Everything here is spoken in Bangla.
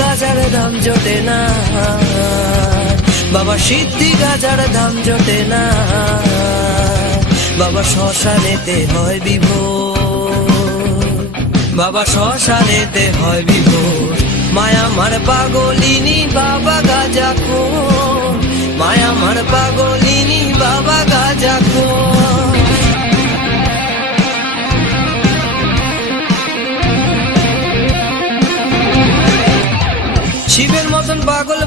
গাজার দাম জোটে না, বাবা সিদ্ধি গাজার দাম জোটে না, বাবা শ্মশানেতে হয় বিভোর, বাবা শ্মশানেতে হয় বিভোর। মায়া মার পাগলিনী বাবা গাজা খো, মায়া মার পাগলিনী বাবা গাজা খো। শিবের মতন পাগল